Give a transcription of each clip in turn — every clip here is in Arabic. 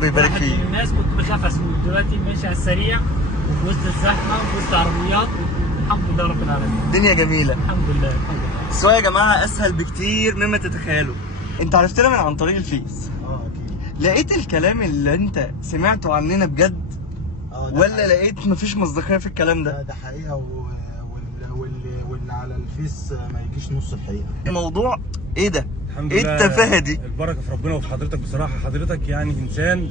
بيبارك واحد فيك. من الناس كنت بخاف اسوق، دلوقتي ماشي على السريع وفي وسط الزحمه وفي وسط عربيات، الحمد لله رب العالمين. الدنيا جميله الحمد لله الحمد لله. السواقه يا جماعه اسهل بكتير مما تتخيلوا. انت عرفتنا من عن طريق الفيس. اكيد. لقيت الكلام اللي انت سمعته عننا بجد ولا لقيت مفيش مصداقيه في الكلام ده؟ ده حقيقه واللي على الفيس ما يجيش نص الحقيقه. الموضوع ايه ده؟ الحمد ايه لله. التفاهه دي؟ البركه في ربنا وفي حضرتك بصراحه. حضرتك يعني انسان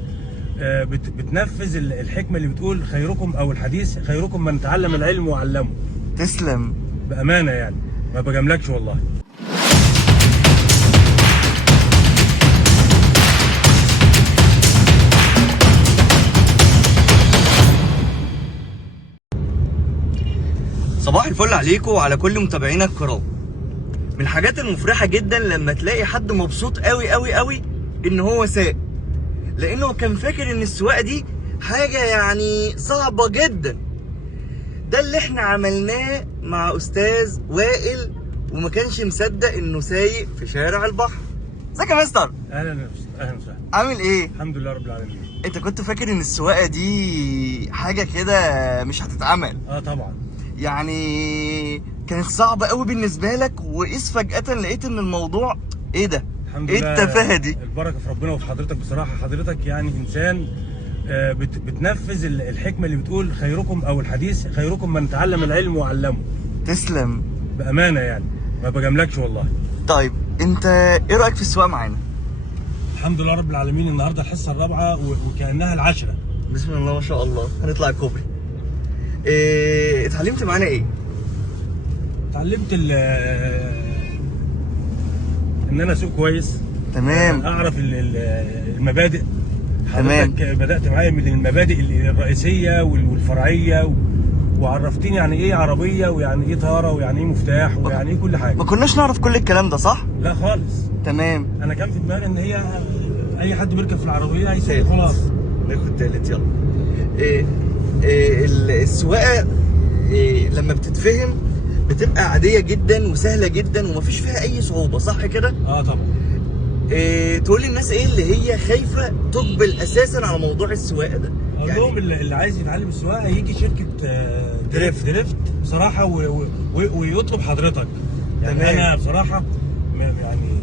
بتنفذ الحكمه اللي بتقول خيركم او الحديث خيركم من تعلم العلم وعلمه. تسلم. بامانه يعني ما بجاملكش والله. صباح الفل عليكم وعلى كل متابعينا الكرام. من الحاجات المفرحه جدا لما تلاقي حد مبسوط قوي قوي قوي ان هو ساق، لانه كان فاكر ان السواقه دي حاجه يعني صعبه جدا. ده اللي احنا عملناه مع استاذ وائل وما كانش مصدق انه سايق في شارع البحر. ازيك يا مستر؟ اهلا اهلا وسهلا. عامل ايه؟ الحمد لله رب العالمين. انت كنت فاكر ان السواقه دي حاجه كده مش هتتعمل؟ طبعا. يعني كانت صعبة قوي بالنسبة لك، وقيس فجأة لقيت ان الموضوع ايه ده؟ الحمد ايه لله. التفاهة دي؟ البركه في ربنا وفي حضرتك بصراحه. حضرتك يعني انسان بتنفذ الحكمه اللي بتقول خيركم او الحديث خيركم من تعلم العلم وعلمه. تسلم. بامانه يعني ما بجاملكش والله. طيب انت ايه رأيك في السواقة معانا؟ الحمد لله رب العالمين. النهارده الحصه الرابعه وكانها العاشره. بسم الله ما شاء الله. هنطلع الكوبري. اتعلمت معانا ايه؟ اتعلمت ان انا اسوق كويس. تمام. اعرف المبادئ. تمام. حضرتك بدات معايا من المبادئ الرئيسيه والفرعيه وعرفتني يعني ايه عربيه ويعني ايه طاره ويعني ايه مفتاح ويعني ايه كل حاجه. ما كناش نعرف كل الكلام ده صح؟ لا خالص. تمام. انا كان في دماغي ان هي اي حد بيركب في العربيه هيسوق خلاص. ناخد تالت يلا. السواقة لما بتتفهم بتبقى عادية جدا وسهلة جدا ومفيش فيها أي صعوبة، صح كده؟ طبعا. تقول للناس إيه اللي هي خايفة تقبل أساسا على موضوع السواقة ده؟ اقول لهم اللي عايز يتعلم السواقه يجي شركه دريفت بصراحه ويطلب حضرتك. يعني تمام. انا بصراحه يعني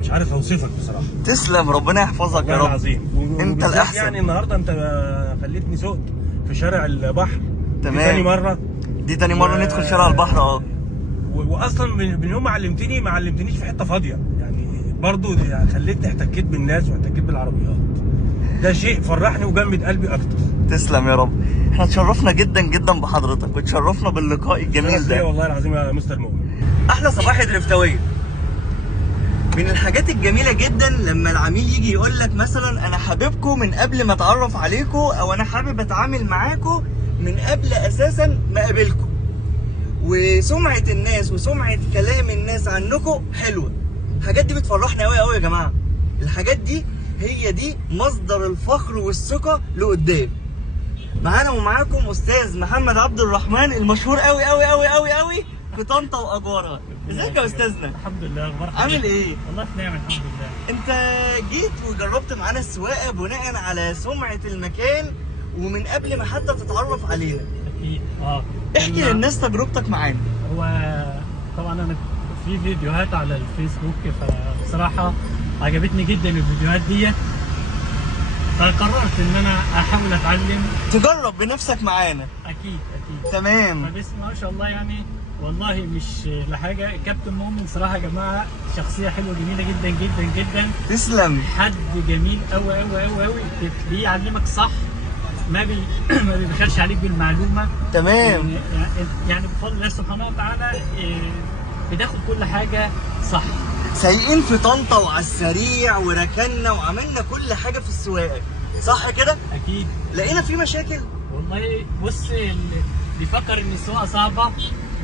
مش عارف اوصفك بصراحه. تسلم، ربنا يحفظك يا والله رب. العظيم. انت وبالذات الأحسن. يعني النهارده انت خليتني سوقت في شارع البحر. تمام. دي تاني مره. دي تاني مرة ندخل شارع البحر. واصلا من يوم ما علمتنيش في حته فاضيه يعني. برضو يعني خليتني احتكيت بالناس واحتكيت بالعربيات. ده شيء فرحني وجمد قلبي اكتر. تسلم يا رب. احنا اتشرفنا جدا جدا بحضرتك واتشرفنا باللقاء الجميل ده. والله العظيم يا مستر مؤمن. احلى صباحي درفتاوية. من الحاجات الجميلة جدا لما العميل يجي يقول لك مثلا انا حاببكم من قبل ما اتعرف عليكم، او انا حابب اتعامل معاكم من قبل اساسا ما اقابلكم، وسمعة الناس وسمعة كلام الناس عنكم حلوة. الحاجات دي بتفرحنا قوي قوي يا جماعة. الحاجات دي هي دي مصدر الفخر والثقة لقدام. معانا ومعاكم استاذ محمد عبد الرحمن المشهور قوي قوي قوي قوي قوي في طنطا واجوارها. ازيك يا استاذنا؟ الحمد لله. اخبارك عامل ايه؟ والله في نعمه الحمد لله. انت جيت وجربت معانا السواقه بناء على سمعه المكان ومن قبل ما حتى تتعرف علينا. اكيد. احكي للناس تجربتك معانا. هو طبعا انا في فيديوهات على الفيسبوك، فبصراحه عجبتني جدا الفيديوهات دي، فقررت ان انا احاول اتعلم. تجرب بنفسك معانا. اكيد. تمام. فبسم الله ما شاء الله يعني. والله مش لحاجه، كابتن مؤمن صراحه يا جماعه شخصيه حلوه جميله جدا جدا جدا. تسلم. حد جميل قوي قوي قوي قوي، بيعلمك صح، ما بيبخلش عليك بالمعلومه. تمام. يعني بفضل الله سبحانه وتعالى بتاخد كل حاجه صح. سايقين في طنطا وعلى السريع وركنا وعملنا كل حاجه في السواقه، صح كده؟ اكيد. لقينا في مشاكل. والله بص، اللي بيفكر ان السواقه صعبه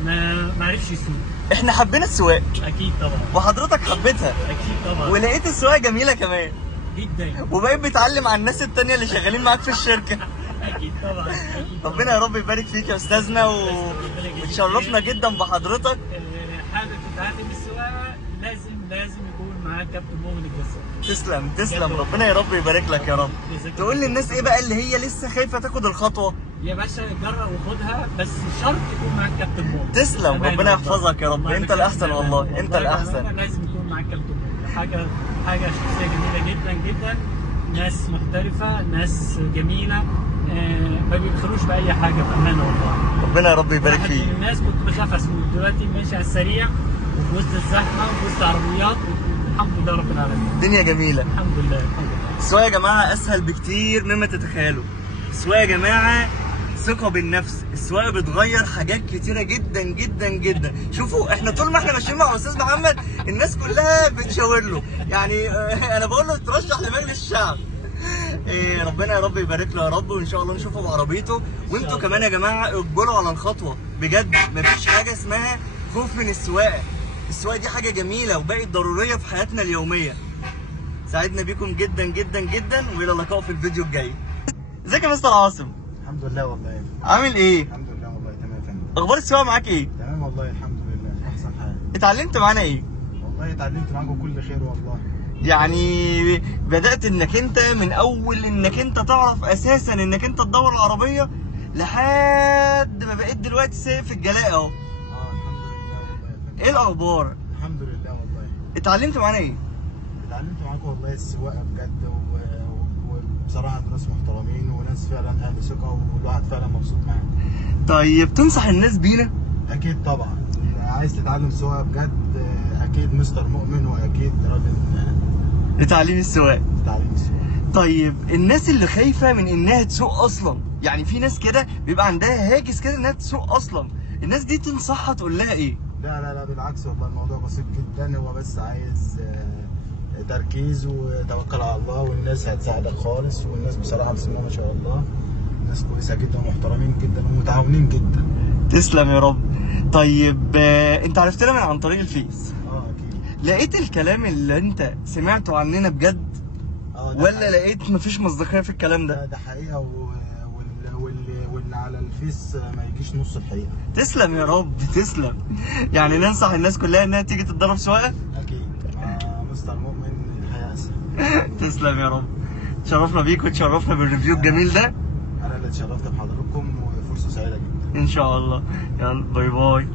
ما عرفش يسوق. احنا حبينا السواقه. اكيد طبعا. وحضرتك حبيتها. اكيد طبعا. ولقيت السواقه جميله كمان جدا. وبقيت بتعلم على الناس التانية اللي شغالين معاك في الشركه. اكيد طبعا. اكيد طبعا. ربنا يا رب يبارك فيك يا استاذنا وتشرفنا جدا بحضرتك. حابب تتعلم السواقه لازم يكون معاك معاك كابتن مؤمن الجسار. تسلم تسلم، ربنا يا رب يبارك لك يا رب. تقول للناس ايه بقى اللي هي لسه خايفه تاخد الخطوه؟ يا باشا جرب وخدها، بس شرط يكون معاك كابتن مؤمن. تسلم، ربنا يحفظك يا رب. انت الاحسن والله، انت الاحسن. لازم يكون معاك كابتن مؤمن. حاجه شخصيه جميله جدا جدا، ناس محترفه، ناس جميله، ما بيبخلوش باي حاجه بامانه والله. ربنا يا رب يبارك واحد فيك. من الناس كنت بخاف اسوق، دلوقتي ماشي على السريع وفي وسط الزحمه وفي وسط عربيات، الحمد لله رب العالمين. الدنيا جميله. الحمد لله الحمد لله. السواقه يا جماعه اسهل بكتير مما تتخيلوا. السواقه يا جماعه ثقه بالنفس، السواقه بتغير حاجات كتيره جدا جدا جدا. شوفوا احنا طول ما احنا ماشيين مع استاذ محمد الناس كلها بتشاور له، يعني انا بقول له ترشح لمجلس الشعب. ربنا يا رب يبارك له يا رب، وان شاء الله نشوفه بعربيته. وانتوا كمان يا جماعه اقبلوا على الخطوه بجد، مفيش حاجه اسمها خوف من السواقه. السواقه دي حاجه جميله وبقت ضروريه في حياتنا اليوميه. سعدنا بيكم جدا جدا جدا، والى اللقاء في الفيديو الجاي. ازيك يا مستر عاصم؟ الحمد لله والله. عامل ايه؟ الحمد لله والله تمام يا فندم. اخبار السواقه معاك ايه؟ تمام والله الحمد لله احسن حاجه. اتعلمت معانا ايه؟ والله اتعلمت معاكم كل خير والله. يعني بدأت انك انت من اول انك انت تعرف اساسا انك انت تدور العربية لحد ما بقيت دلوقتي سايق في الجلاء اهو. الحمد لله والله يا فندم. ايه الاخبار؟ الحمد لله والله. اتعلمت معانا ايه؟ اتعلمت معاكم والله السواقه بجد وبصراحه ناس محترمين وناس فعلا اهل ثقه، والواحد فعلا مبسوط معاهم. طيب تنصح الناس بينا؟ اكيد طبعا، عايز تتعلم سواقه بجد اكيد مستر مؤمن، واكيد راجل لتعليم السواقة. تعليم السواقه. طيب الناس اللي خايفة من انها تسوق اصلا، يعني في ناس كده بيبقى عندها هاجس كده انها تسوق اصلا، الناس دي تنصحها تقول لها ايه؟ لا بالعكس والله، الموضوع بسيط جدا، هو بس عايز تركيز وتوكل على الله، والناس هتساعدك خالص. والناس بصراحه بسم الله ما شاء الله ناس كويسه جدا ومحترمين جدا ومتعاونين جدا. تسلم يا رب. طيب انت عرفتنا من عن طريق الفيس، اكيد. لقيت الكلام اللي انت سمعته عننا بجد؟ ولا لقيت مفيش مصداقية في الكلام ده؟ ده حقيقه واللي على الفيس ما يجيش نص الحقيقه. تسلم يا رب تسلم. يعني ننصح الناس كلها انها تيجي تتدرب سواقه؟ اكيد. مستر مؤمن الحياه اسهل. تسلم يا رب. تشرفنا بيك وتشرفنا بالريفيو الجميل ده. انا اللي اتشرفت بحضراتكم، وفرصه سعيده جدا ان شاء الله. يلا باي باي.